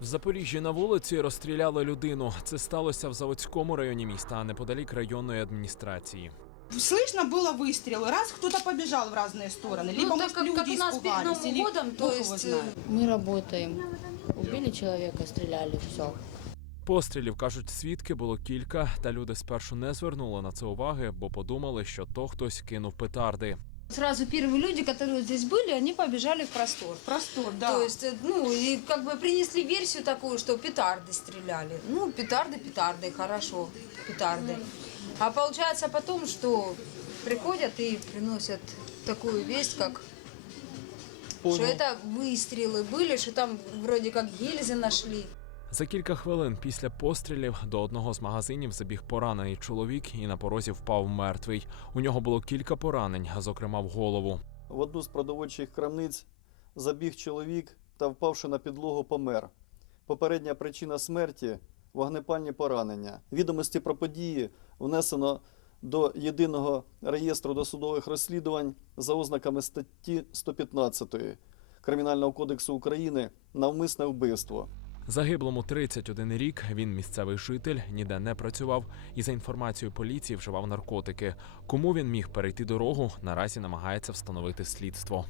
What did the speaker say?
В Запоріжжі на вулиці розстріляли людину. Це сталося в Заводському районі міста, а неподалік районної адміністрації. Слышно было выстрелы. Раз кто-то побежал в разные стороны, либо ну, может, так как, люди как у нас перед испугались, Новым или годом, то Бог его есть... э, знает. Мы работаем. Убили человека, стреляли, все. Пострілів кажуть, свідки було кілька, та люди спершу не звернули на це уваги, бо подумали, що то хтось кинув петарди. Сразу первые люди, которые здесь были, они побежали в простор. Простор, да. То есть, э, ну, и как бы принесли версию такую, что петарды стреляли. Ну, петарды, петарды, хорошо, петарды. А получается потом, что приходят и приносят такую весть, как что это выстрелы были, что там вроде как гильзы нашли. За кілька хвилин після пострілів до одного з магазинів забіг поранений чоловік і на порозі впав мертвий. У нього було кілька поранень, зокрема в голову. В одну з продовольчих крамниць забіг чоловік та, впавши на підлогу, помер. Попередня причина смерті вогнепальні поранення. Відомості про події внесено до єдиного реєстру досудових розслідувань за ознаками статті 115 Кримінального кодексу України навмисне вбивство. Загиблому 31 рік. Він місцевий житель, ніде не працював і за інформацією поліції вживав наркотики. Кому він міг перейти дорогу, наразі намагається встановити слідство.